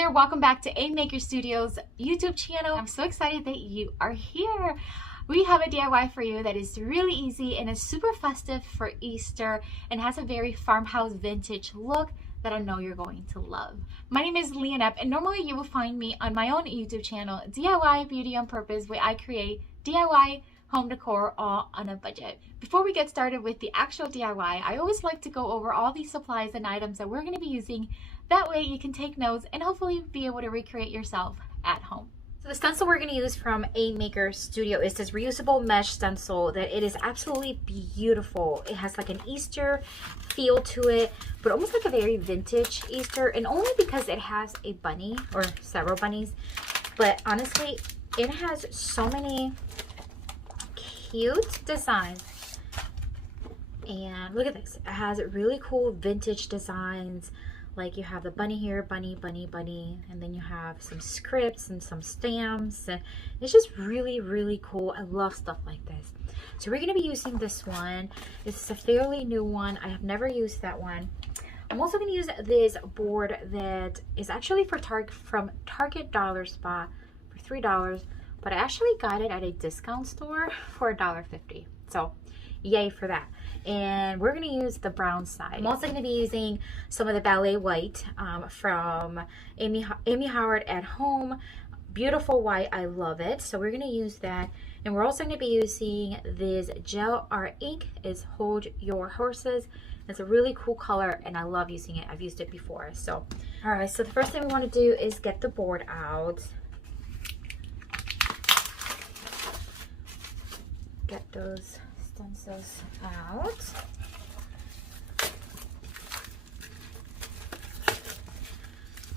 there, welcome back to A Maker Studios YouTube channel. I'm so excited that you are here. We have a DIY for you that is really easy and is super festive for Easter and has a very farmhouse vintage look that I know you're going to love. My name is Lianep, and normally you will find me on my own YouTube channel, DIY Beauty on Purpose, where I create DIY home decor all on a budget. Before we get started with the actual DIY, I always like to go over all these supplies and items that we're going to be using. That way you can take notes and hopefully be able to recreate yourself at home. So the stencil we're going to use from A Maker Studio is this reusable mesh stencil that it is absolutely beautiful. It has like an Easter feel to it, but almost like a very vintage Easter, and only because it has a bunny or several bunnies. But honestly, it has so many cute designs. And look at this. It has really cool vintage designs. Like you have the bunny here, bunny, bunny, bunny, and then you have some scripts and some stamps. And it's just really, really cool. I love stuff like this. So we're going to be using this one. It's a fairly new one. I have never used that one. I'm also going to use this board that is actually from Target Dollar Spot for $3, but I actually got it at a discount store for $1.50. So yay for that. And we're going to use the brown side. I'm also going to be using some of the Ballet white from Amy Howard at Home. Beautiful white. I love it. So we're going to use that. And we're also going to be using this gel art ink. Is Hold Your Horses. It's a really cool color and I love using it. I've used it before. So alright, so the first thing we want to do is get the board out. Get those stencils out.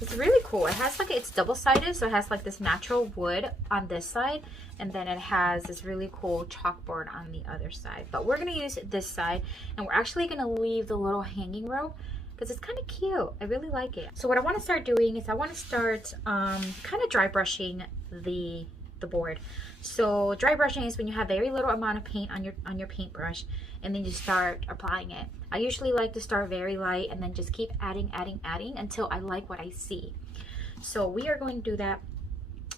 It's really cool. It has like, it's double-sided, so it has like this natural wood on this side, and then it has this really cool chalkboard on the other side. But we're going to use this side, and we're actually going to leave the little hanging rope because it's kind of cute. I really like it. So what I want to start doing is I want to start kind of dry brushing the board. So dry brushing is when you have very little amount of paint on your paintbrush and then you start applying it. I usually like to start very light and then just keep adding until I like what I see. So we are going to do that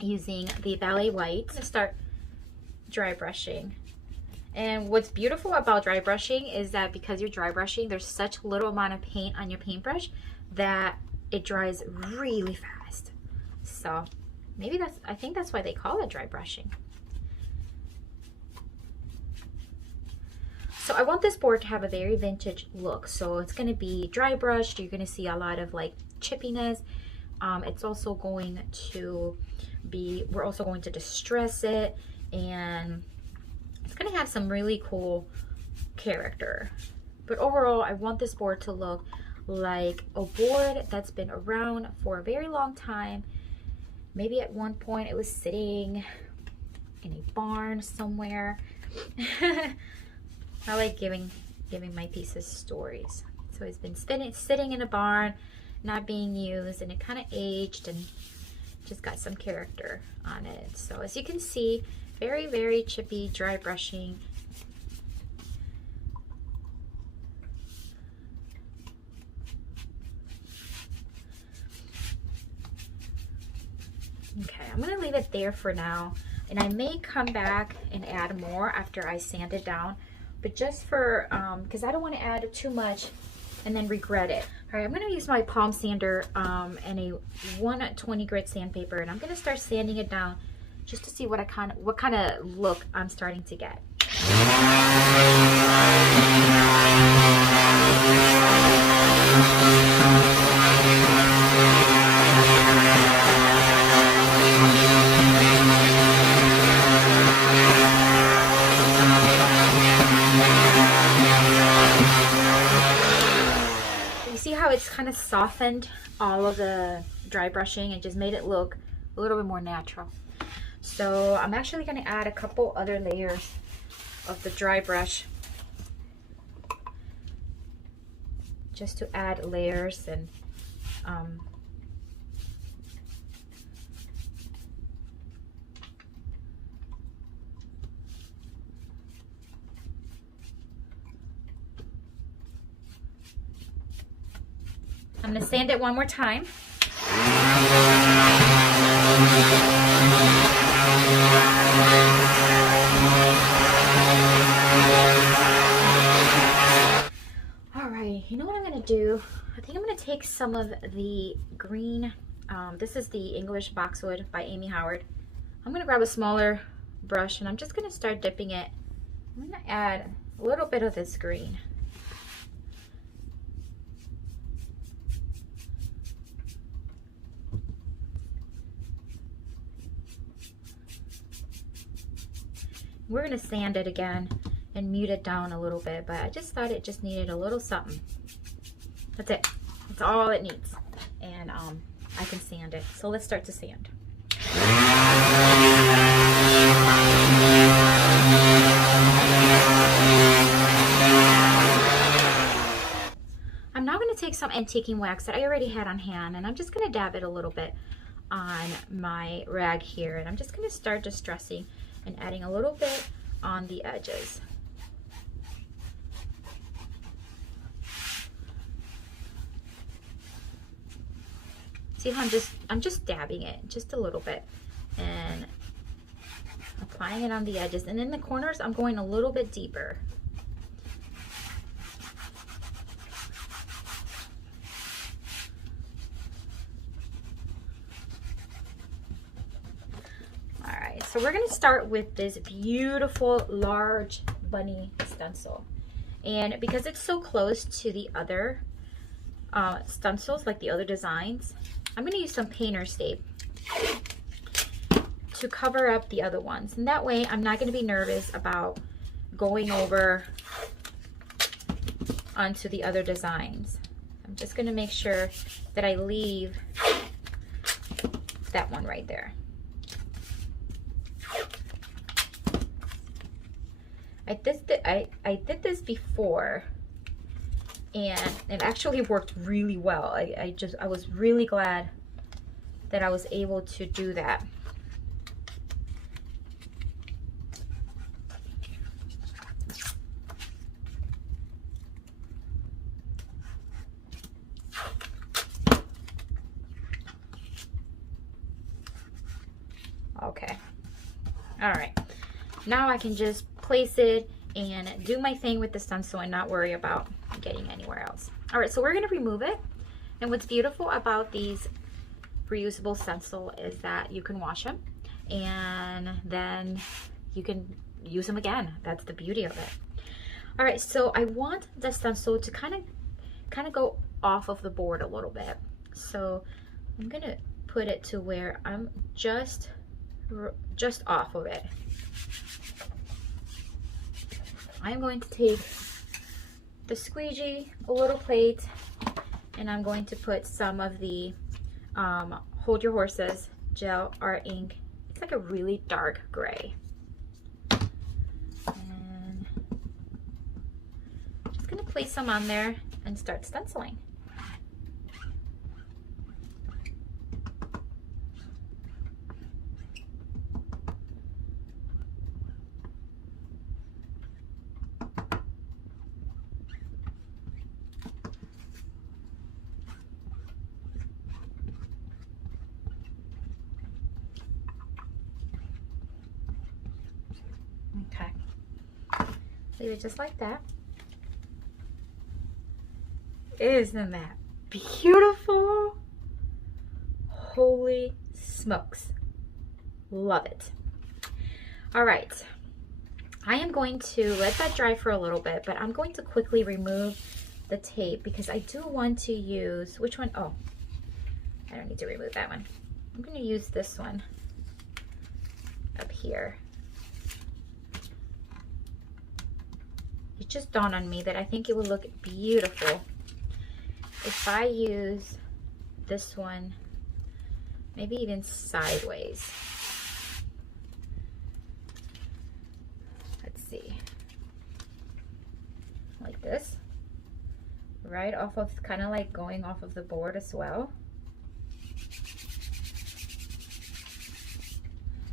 using the Ballet white to start dry brushing. And what's beautiful about dry brushing is that because you're dry brushing, there's such little amount of paint on your paintbrush that it dries really fast. So maybe I think that's why they call it dry brushing. So I want this board to have a very vintage look. So it's going to be dry brushed. You're going to see a lot of like chippiness. It's also going to be, we're also going to distress it, and it's going to have some really cool character. But overall, I want this board to look like a board that's been around for a very long time. Maybe at one point it was sitting in a barn somewhere. I like giving my pieces stories. So it's been sitting in a barn, not being used, and it kind of aged and just got some character on it. So as you can see, very, very chippy dry brushing. Okay, I'm gonna leave it there for now, and I may come back and add more after I sand it down, but just for because I don't want to add too much and then regret it. All right, I'm gonna use my palm sander and a 120 grit sandpaper, and I'm gonna start sanding it down just to see what kind of look I'm starting to get. It's kind of softened all of the dry brushing and just made it look a little bit more natural. So I'm actually going to add a couple other layers of the dry brush just to add layers and I'm going to sand it one more time. take some of the green, this is the English Boxwood by Amy Howard. I'm gonna grab a smaller brush and I'm just gonna start dipping it. I'm gonna add a little bit of this green. We're gonna sand it again and mute it down a little bit, but I just thought it just needed a little something. That's it. That's all it needs. And I can sand it. So let's start to sand. I'm now going to take some antiquing wax that I already had on hand, and I'm just going to dab it a little bit on my rag here, and I'm just going to start distressing and adding a little bit on the edges. See how I'm just dabbing it just a little bit and applying it on the edges, and in the corners I'm going a little bit deeper. Alright, so we're going to start with this beautiful large bunny stencil, and because it's so close to the other stencils, like the other designs, I'm going to use some painter's tape to cover up the other ones, and that way I'm not going to be nervous about going over onto the other designs. I'm just going to make sure that I leave that one right there. I did this before and it actually worked really well. I was really glad that I was able to do that. Okay. All right. Now I can just place it and do my thing with the stencil and not worry about getting anywhere else. All right, so we're going to remove it. And what's beautiful about these reusable stencil is that you can wash them and then you can use them again. That's the beauty of it. All right, so I want the stencil to kind of go off of the board a little bit. So I'm going to put it to where I'm just off of it. I'm going to take the Squeegee, a little plate, and I'm going to put some of the Hold Your Horses gel art ink. It's like a really dark gray. And I'm just going to place some on there and start stenciling. Okay, leave it just like that. Isn't that beautiful? Holy smokes, love it. All right, I am going to let that dry for a little bit, but I'm going to quickly remove the tape because I do want to use, which one? Oh, I don't need to remove that one. I'm going to use this one up here. It just dawned on me that I think it would look beautiful if I use this one, maybe even sideways. Let's see, like this, right off of, kind of like going off of the board as well.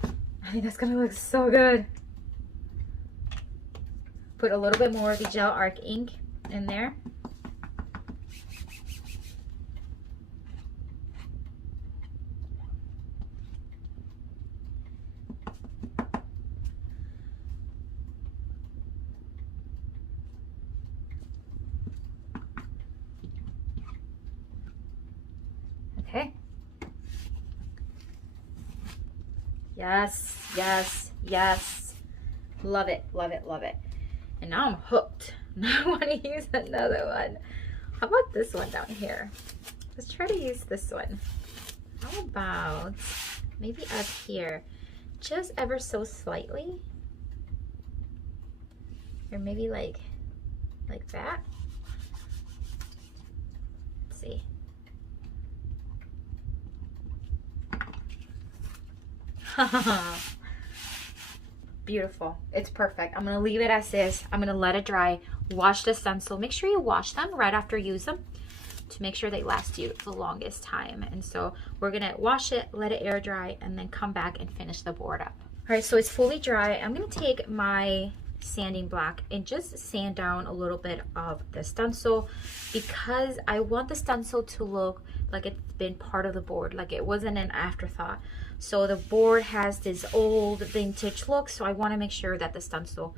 I think that's gonna look so good. Put a little bit more of the gel arc ink in there. Yes, yes, yes. Love it, love it, love it. And now I'm hooked. Now I want to use another one. How about this one down here? Let's try to use this one. How about maybe up here, just ever so slightly, or maybe like that. Let's see. Beautiful. It's perfect. I'm gonna leave it as is. I'm gonna let it dry. Wash the stencil. Make sure you wash them right after you use them to make sure they last you the longest time. And so we're gonna wash it, let it air dry, and then come back and finish the board up. All right, so it's fully dry. I'm gonna take my sanding block and just sand down a little bit of the stencil because I want the stencil to look like it's been part of the board, like it wasn't an afterthought. So the board has this old vintage look, so I want to make sure that the stencil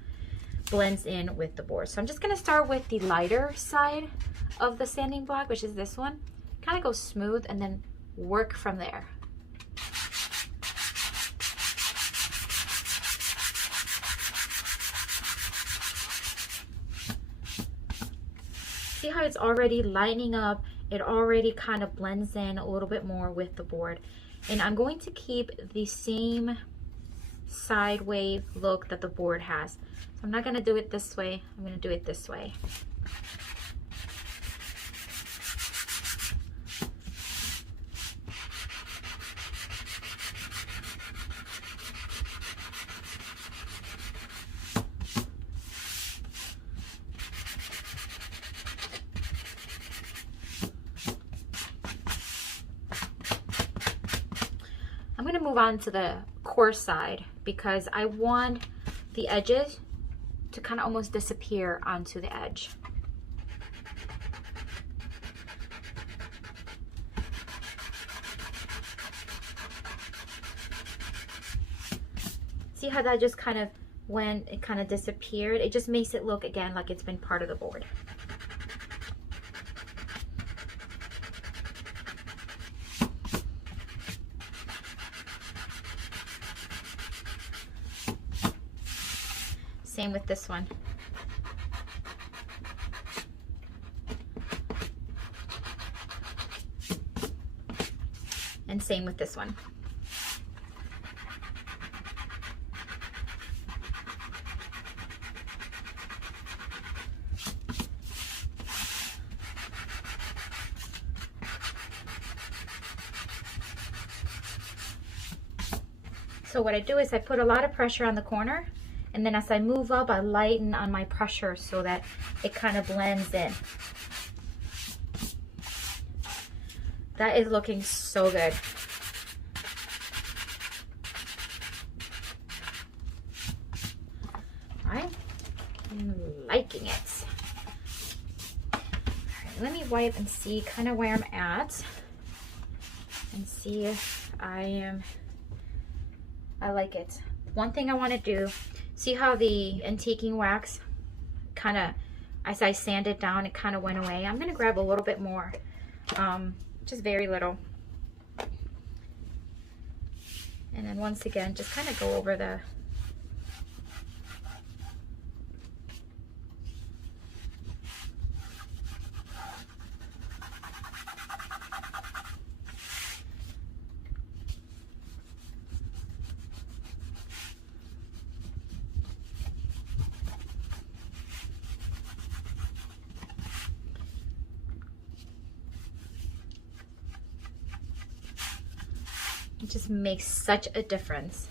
blends in with the board. So I'm just going to start with the lighter side of the sanding block, which is this one. Kind of go smooth and then work from there. See how it's already lightening up? It already kind of blends in a little bit more with the board. And I'm going to keep the same side wave look that the board has. So I'm not going to do it this way. I'm going to do it this way. I'm going to move on to the core side because I want the edges to kind of almost disappear onto the edge. See how that just kind of, when it kind of disappeared, it just makes it look again like it's been part of the board. Same with this one. And same with this one. So what I do is I put a lot of pressure on the corner, and then as I move up, I lighten on my pressure so that it kind of blends in. That is looking so good. All right, I'm liking it. All right, let me wipe and see kind of where I'm at and see if I like it. One thing I want to do, see how the antiquing wax kind of, as I sand it down, it kind of went away. I'm going to grab a little bit more, just very little. And then once again, just kind of go over the It just makes such a difference.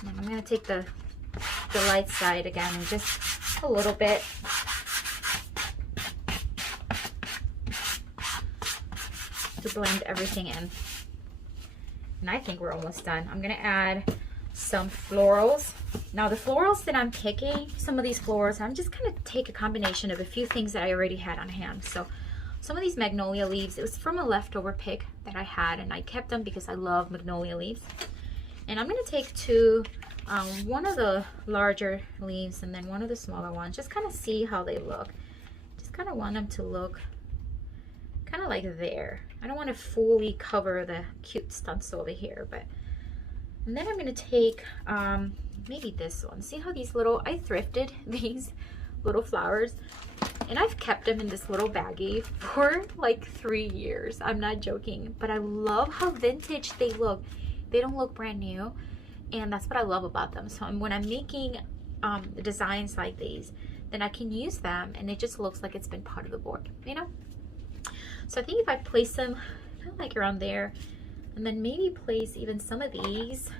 And I'm going to take the light side again, just a little bit. To blend everything in. And I think we're almost done. I'm going to add some florals. Now the florals that I'm picking, some of these florals, I'm just going to take a combination of a few things that I already had on hand. So some of these Magnolia Leaves, it was from a leftover pick that I had, and I kept them because I love Magnolia Leaves. And I'm going to take 2 one of the larger leaves and then one of the smaller ones. Just kind of see how they look. Just kind of want them to look kind of like there. I don't want to fully cover the cute stencil over here, but and then I'm going to take maybe this one. See how these little, I thrifted these little flowers and I've kept them in this little baggie for like 3 years. I'm not joking, but I love how vintage they look. They don't look brand new, and that's what I love about them. So when I'm making designs like these, then I can use them and it just looks like it's been part of the board, you know? So I think if I place them kind of like around there, and then maybe place even some of these.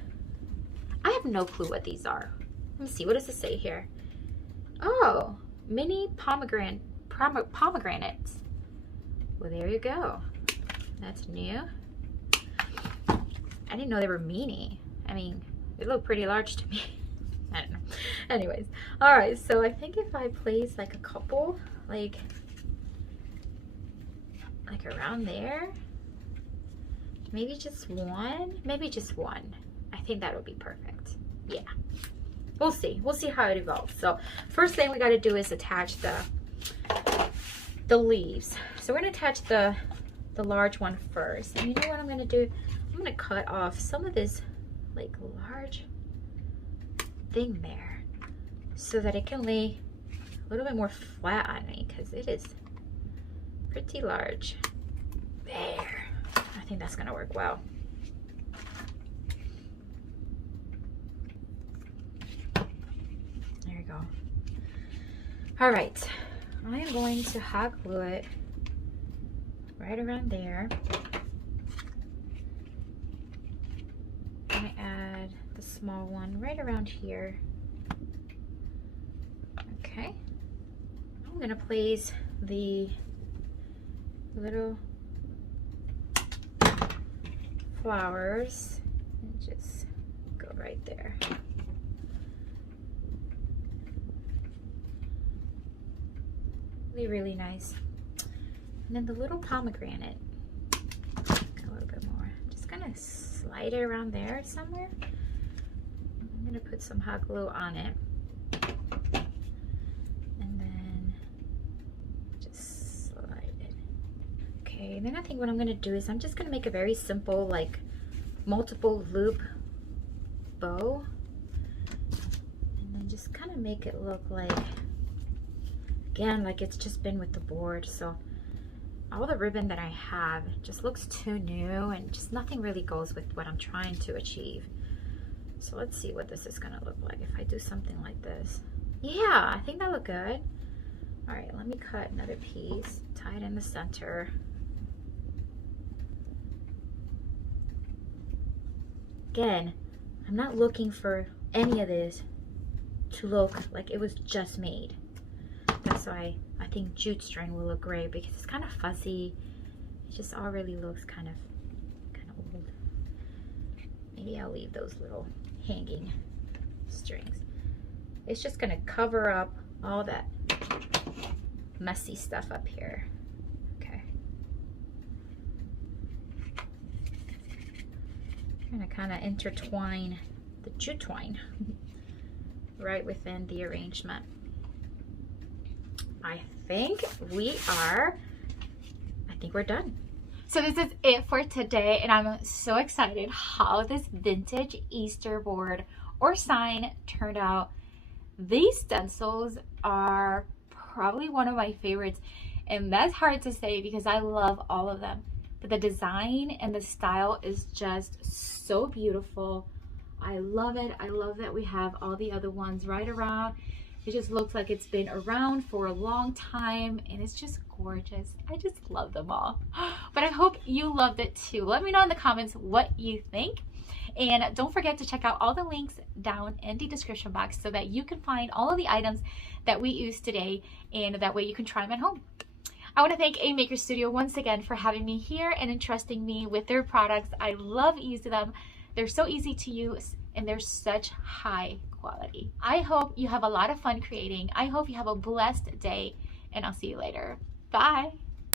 I have no clue what these are. Let me see, what does it say here? Oh, mini pomegranates. Well, there you go. That's new. I didn't know they were mini. I mean, they look pretty large to me. I don't know. Anyways, all right, so I think if I place like a couple, like around there, maybe just one, I think that would be perfect. Yeah, we'll see how it evolves. So first thing we got to do is attach the leaves. So we're going to attach the large one first, and you know what I'm going to do? I'm going to cut off some of this like large thing there so that it can lay a little bit more flat on me, because it is pretty large. There, I think that's going to work well. There you go. All right, I am going to hot glue it right around there. I'm going to add the small one right around here. Okay, I'm going to place the little flowers and just go right there. Really nice. And then the little pomegranate, a little bit more. Just gonna slide it around there somewhere. I'm gonna put some hot glue on it. And then just slide it. Okay, then I think what I'm gonna do is I'm just gonna make a very simple, like, multiple loop bow. And then just kind of make it look like, again, like it's just been with the board. So all the ribbon that I have just looks too new, and just nothing really goes with what I'm trying to achieve. So let's see what this is gonna look like if I do something like this. Yeah, I think that look good. All right, let me cut another piece, tie it in the center. Again, I'm not looking for any of this to look like it was just made. That's why I think jute string will look great, because it's kind of fuzzy. It just all really looks kind of old. Maybe I'll leave those little hanging strings. It's just gonna cover up all that messy stuff up here. Okay. I'm gonna kind of intertwine the jute twine right within the arrangement. I think we're done. So this is it for today, and I'm so excited how this vintage Easter board or sign turned out. These stencils are probably one of my favorites, and that's hard to say because I love all of them. But the design and the style is just so beautiful. I love it. I love that we have all the other ones right around. It just looks like it's been around for a long time, and it's just gorgeous. I just love them all. But I hope you loved it too. Let me know in the comments what you think. And don't forget to check out all the links down in the description box so that you can find all of the items that we used today, and that way you can try them at home. I want to thank A Maker Studio once again for having me here and entrusting me with their products. I love using them. They're so easy to use, and they're such high quality. I hope you have a lot of fun creating. I hope you have a blessed day, and I'll see you later. Bye.